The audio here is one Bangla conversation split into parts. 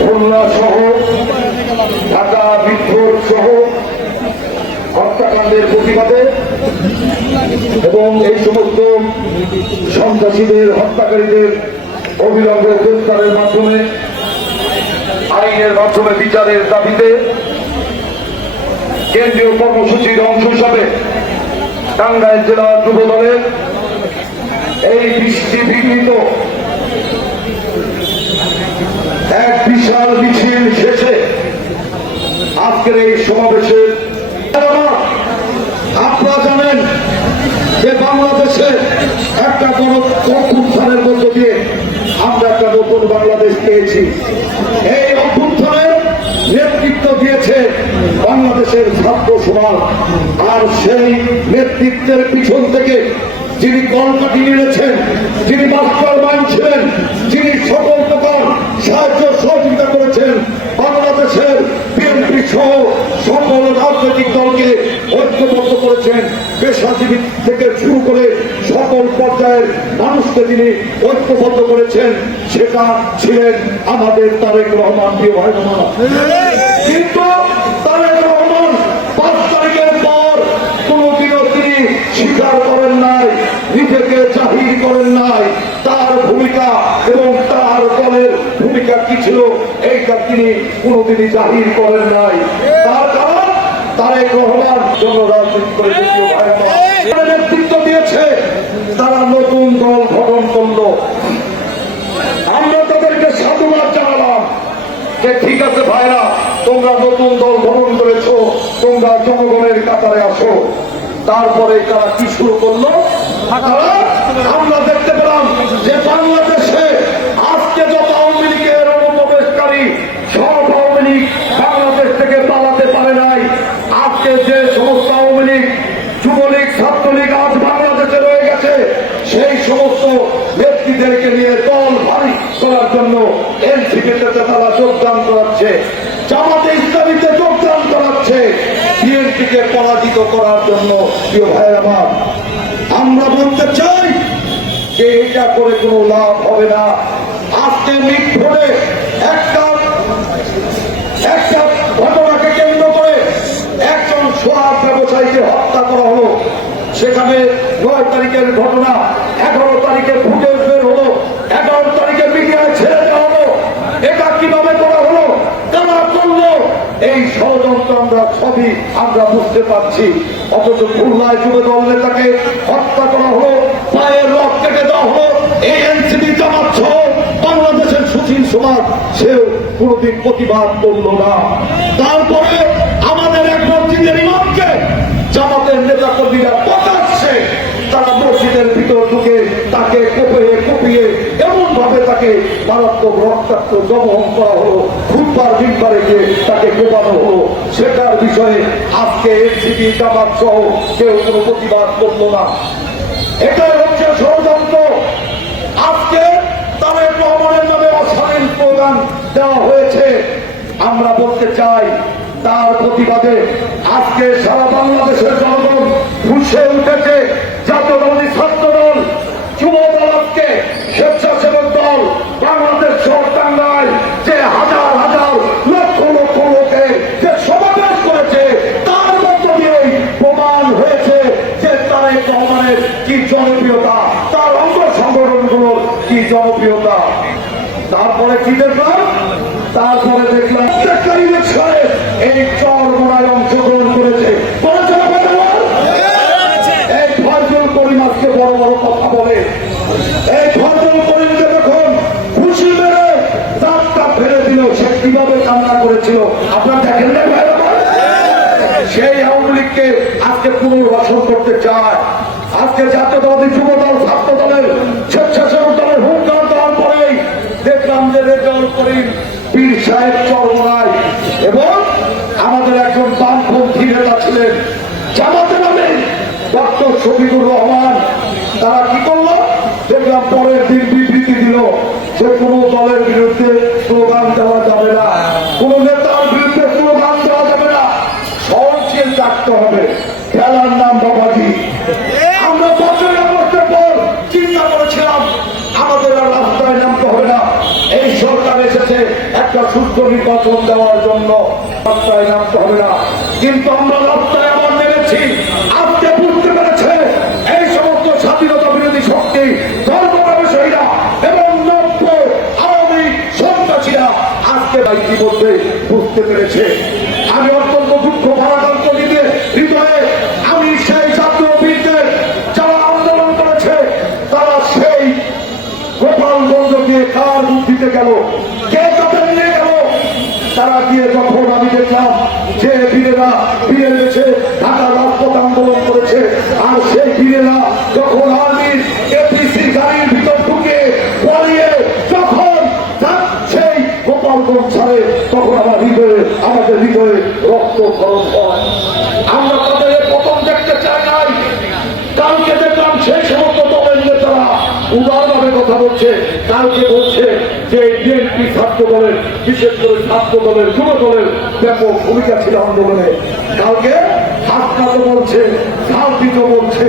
খুলনা সহ, ঢাকা বিক্ষোভ সহ হত্যাকাণ্ডের প্রতিবাদে এবং এই সমস্ত সন্ত্রাসীদের, হত্যাকারীদের অবিলম্বে গ্রেফতারের মাধ্যমে, আইনের মাধ্যমে বিচারের দাবিতে কেন্দ্রীয় কর্মসূচির অংশ হিসাবে টাঙ্গাইল জেলা যুব দলের এই বৃষ্টি বিঘ্নিত এক বিশাল মিছিল শেষে আজকের এই সমাবেশের আপনারা জানেন যে বাংলাদেশে একটা বড় অভ্যুত্থানের মধ্য দিয়ে আমরা একটা নতুন বাংলাদেশ পেয়েছি। এই অভ্যুত্থানের নেতৃত্ব দিয়েছে বাংলাদেশের ছাত্র সমাজ। আর সেই নেতৃত্বের পিছন থেকে যিনি কলকাঠি নিয়েছেন, যিনি বাস্তবায়ন ছিলেন, যিনি সকল প্রকার সাহায্য সহযোগিতা করেছেন বাংলাদেশের বিএনপি সহ সকল রাজনৈতিক দলকে ঐক্যবদ্ধ করেছেন পেশাজীবী থেকে শুরু করে সকল পর্যায়ের মানুষকে তিনি ঐক্যবদ্ধ করেছেন, সেটা ছিলেন আমাদের তারেক রহমান, প্রিয় ভাই কিন্তু তারেক রহমান পাঁচ তারিখের পর কোনদিনও তিনি স্বীকার করেন নাই, নিজেকে জাহির করেন নাই। তার ভূমিকা এবং তার দলের ভূমিকা কি ছিল, এইটা তিনি কোনদিনই জাহির করেন নাই। তার তারেক রহমান জন রাজনীতি করে নেতৃত্ব দিয়েছে, তারা নতুন দল গঠন করল। আমরা তাদেরকে সাধুবাদ জানালাম যে, ঠিক আছে ভাইরা, তোমরা নতুন দল গঠন করেছ, তোমরা জনগণের কাতারে আসো। তারপরে তারা কি শুরু করল? আমরা দেখতে পেলাম যে, বাংলাদেশে আজকে যত আওয়ামী লীগের অনুপ্রবেশকারী, সব আওয়ামী লীগ বাংলাদেশ থেকে পালাতে পারে নাই আজকে যে সমস্ত আওয়ামী লীগ যুবলীগ ছাত্রলীগ আজ বাংলাদেশে রয়ে গেছে সেই সমস্ত ব্যক্তিদেরকে নিয়ে দল ভারী করার জন্য এনসিপিতে তারা যোগদান করাচ্ছে, জামাতে ইসলামীতে যোগদান করাচ্ছে, বিএনপিকে পরাজিত করার জন্য প্রিয় ভাইয়ের আমার বলতে চাই যে এটা করে কোনো লাভ হবে না। আজকে মিটফোড়ে একটা একটা ঘটনাকে কেন্দ্র করে একজন সোহাগ ব্যবসায়ীকে হত্যা করা হলো। সেখানে নয় তারিখের ঘটনা এগারো তারিখে ফুটেজ বের হলো এগারো তারিখে মিডিয়ায় ছেড়ে দেওয়া হলো এটা কীভাবে করা হলো কারা করল এই ষড়যন্ত্র আমরা সবই আমরা বুঝতে পারছি। অথচ খুলনায় যুব দল নেতাকে হত্যা করা হলো পায়ের রক কেটে দেওয়া হলো এই এনসিপি জামাত সহ বাংলাদেশের সুশীল সমাজ, সেও কোনদিন প্রতিবাদ করল না। তারপরে আমাদের এক মসজিদের ইমামকে জামাতের নেতা কর্মীরা প্রকাশ্যে তারা মসজিদের ভিতর ঢুকে মারাত্মক রক্তাক্ত করা হলো গিয়ে তাকে হলো। সেটার বিষয়ে আজকে এনসিপি, জামাত সহ কেউ কোনো প্রতিবাদ না। হচ্ছে ষড়যন্ত্র। আজকে রহমানের নামে অশালীন স্লোগান দেওয়া হয়েছে। আমরা বলতে চাই, তার প্রতিবাদে আজকে সারা বাংলাদেশের জনগণ ফুসে উঠেছে জাতীয়বাদী ছাত্র রহমানের কি জনপ্রিয়তা? তার অঙ্গ সংগঠনগুলোর কি জনপ্রিয়তা? তারপরে কি দেখলাম? তারপরে দেখলাম প্রত্যেকটা ইলেকশনে এই চরমোড়ায় অংশগ্রহণ করেছে। সেই আওয়ামী লীগকে আজকে পুনর্বাসন করতে চায়। আজকে জাতীয়তাবাদী যুব দল ছাত্র দলের স্বেচ্ছাসেবক দলের হুঙ্কার দেওয়ার পরেই দেখলাম যে রেজাল করিম পীর সাহেব চরমনায়। এবং আমাদের একজন বামপন্থী নেতা ছিলেন জামাতে নামে ডক্টর শফিকুর রহমান। তারা কি করল? দেখলাম পরের দিন বিবৃতি দিল যে কোনো দলের বিরুদ্ধে স্লোগান দেওয়া যাবে না কোন নেতার বিরুদ্ধে স্লোগান দেওয়া যাবে না সহনশীল থাকতে হবে খেলার নাম বাবাজি আমরা বছরের বছর পর চিন্তা করেছি একটা সুস্থ নির্বাচন দেওয়ার জন্য রাস্তায় নামতে হবে না। কিন্তু আমরা রাস্তায় আবার নেমেছি। আজকে বুঝতে পেরেছে এই সমস্ত স্বাধীনতা বিরোধী শক্তি ধর্ম ব্যবসায়ীরা এবং নব্য আওয়ামী সন্ত্রাসীরা আজকে বুঝতে পেরেছে। আমি অত্যন্ত দুঃখ হৃদয়ে আমি সেই ছাত্র যারা আন্দোলন করেছে, তারা সেই গোপালগঞ্জ গিয়ে কার বুদ্ধিতে গেল? আমাদের হৃদয়ে রক্ত খরচ হয়। আমরা তাদের পতন দেখতে চাই নাই। কালকে দেখলাম সেই সমস্ত দলের নেতারা উদারভাবে কথা বলছে। কালকে বলছে যে বিএনপি ছাত্র দলের বিশেষ করে ছাত্র দলের যুব দলের ব্যাপক ভূমিকা ছিল আন্দোলনে। কালকে হাসনাত বলছে ঝালপিত বলছে।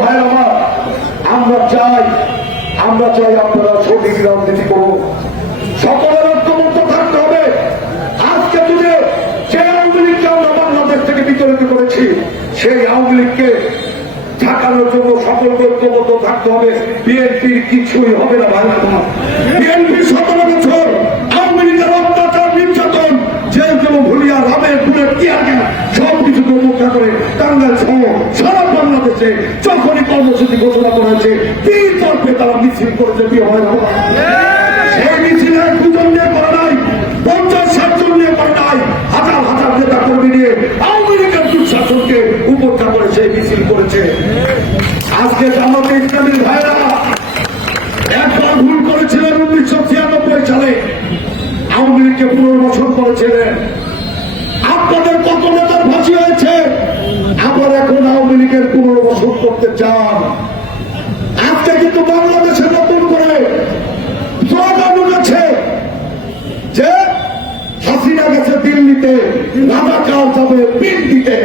ভাই আমার, আমরা চাই আমরা চাই আপনারা সঠিক রাজনীতি করুন। সকলের ঐক্যমুক্ত থাকতে হবে। আজকে তুলে যে আওয়ামী লীগকে আমরা বাংলাদেশ থেকে বিতরিত করেছি, সেই আওয়ামী লীগকে ঠেকানোর জন্য সকলকে ঐক্যবদ্ধ থাকতে হবে। বিএনপি কিছুই হবে না ভাই আমার। বিএনপি সতেরো বছর আওয়ামী লীগের অত্যাচার, নির্যাতন জেলগুলো ভুলিয়া, রামের পুরের টিয়ার সব কিছুকে উপেক্ষা করে টাঙ্গাইল সহ সারা বাংলাদেশে কর্মসূচি ঘোষণা করেছে তিন তরফে তারা মিছিল করেছে প্রিয় ভাই আমার। সেই মিছিল দুজন নিয়ে করে নাই, পঞ্চাশ ষাটজন নিয়ে করে নাই, হাজার হাজার নেতা কর্মী নিয়ে আওয়ামী দুঃশাসনকে উপেক্ষা করে সেই মিছিল করেছে। আজকে জামাতে ইসলামীর ভাইরা একবার ভুল করেছিলেন উনিশশো ছিয়ানব্বই সালে। আওয়ামী লীগকে পুনর্বাসন করেছিলেন। আবার এখন আওয়ামী লীগের পুনর্বাসন করতে চান। আজকে কিন্তু বাংলাদেশে নতুন করে যে হাসিনা গেছে দিল্লিতে, রাজাকার যাবে পিন্ডিতে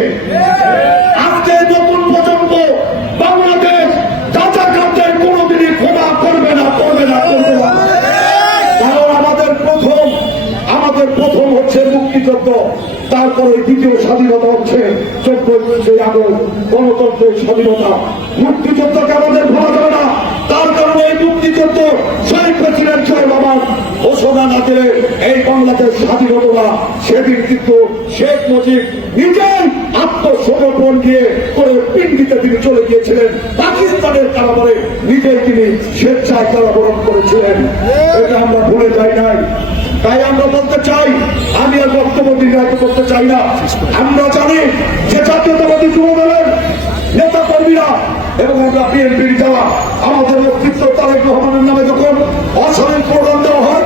তারপরে দ্বিতীয় স্বাধীনতা হচ্ছে চব্বিশে আগস্ট গণতন্ত্রের স্বাধীনতা। মুক্তিযুদ্ধকে আমাদের ভোলা যাবে না? তার কারণে এই মুক্তিযুদ্ধ শহীদ প্রেসিডেন্ট সাহেব আমার ঘোষণা না দিলে এই বাংলাদেশ স্বাধীন হতো না। সেদিন কিন্তু শেখ মুজিব নিজেই আত্মসমর্পণ দিয়ে করে পিন্ডিতে তিনি চলে গিয়েছিলেন। পাকিস্তানের কারাগারে নিজেই তিনি স্বেচ্ছায় কারাবরণ করেছিলেন। এটা আমরা ভুলে যাই নাই। তাই আমরা বলতে চাই, আমি আর বক্তব্য দীর্ঘায়িত করতে চাই না। আমরা জানি যে জাতীয়তাবাদী যুব দলের নেতা কর্মীরা এবং আমরা বিএনপির যাওয়া আমাদের নেতৃত্ব তারেক রহমানের নামে যখন অসহায় প্রোগ্রাম দেওয়া হয়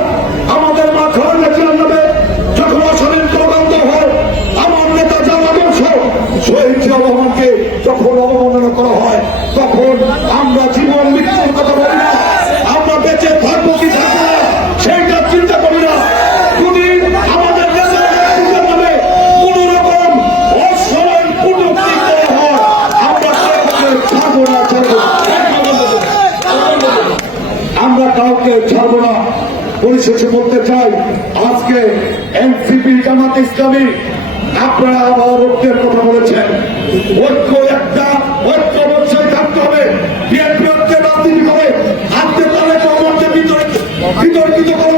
কাউকে ছাড়ব না। পরিশেষে বলতে চাই আজকে এনসিপি জামাত ইসলামী, আপনারা আবার ঐক্যের কথা বলেছেন। ঐক্য একটা, ঐক্য অবশ্যই থাকতে হবে। বিএনপি হচ্ছে রাজনীতি করে আজকে তাদের কর্মকে বিতর্কিত করা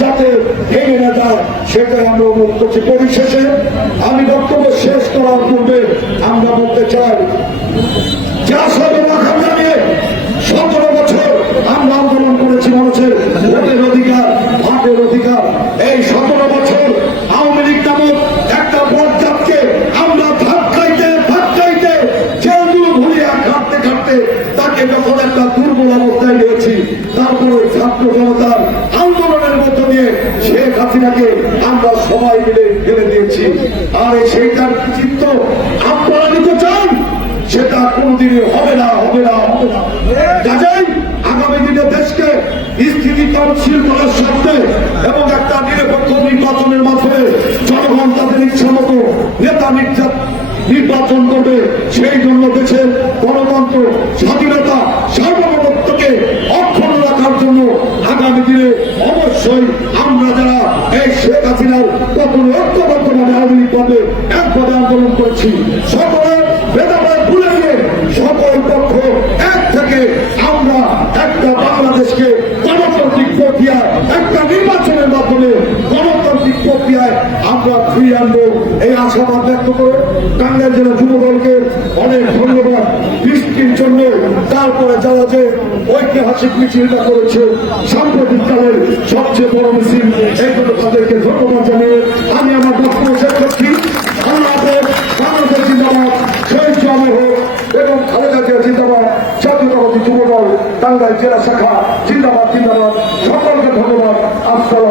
যাতে ভেঙে না যায়, সেটাই আমরা অনুরোধ করছি। পরিশেষে আমি বক্তব্য শেষ করার পূর্বে আমরা বলতে চাই, যা আসলে আর সেইটার চিত্ত আপনারা নিতে চান, সেটা কোনোদিনই হবে না হবে না, হবে আগামী দিনে দেশকে স্থিতিশীল করার স্বার্থে এবং একটা নিরপেক্ষ নির্বাচনের মাধ্যমে জনগণ তাদের ইচ্ছা মতো নেতা নির্বাচন করবে। সেই জন্য দেশের গণতন্ত্র, স্বাধীনতা, সার্বভৌমত্বকে অক্ষুণ্ণ রাখার জন্য আগামী দিনে অবশ্যই আমরা যারা এই শেখ হাসিনার পতন লীগভাবে একভাবে ঐতিহাসিক মিছিলটা করেছে, সাম্প্রতিক কালের সবচেয়ে বড় মিছিল এই জন্য তাদেরকে ধন্যবাদ জানিয়ে আমি আমার বক্তব্য শেষ করছি। জেলা শাখা, জিন্দাবাদ জিন্দাবাদ, সকলকে ধন্যবাদ। আসসালাম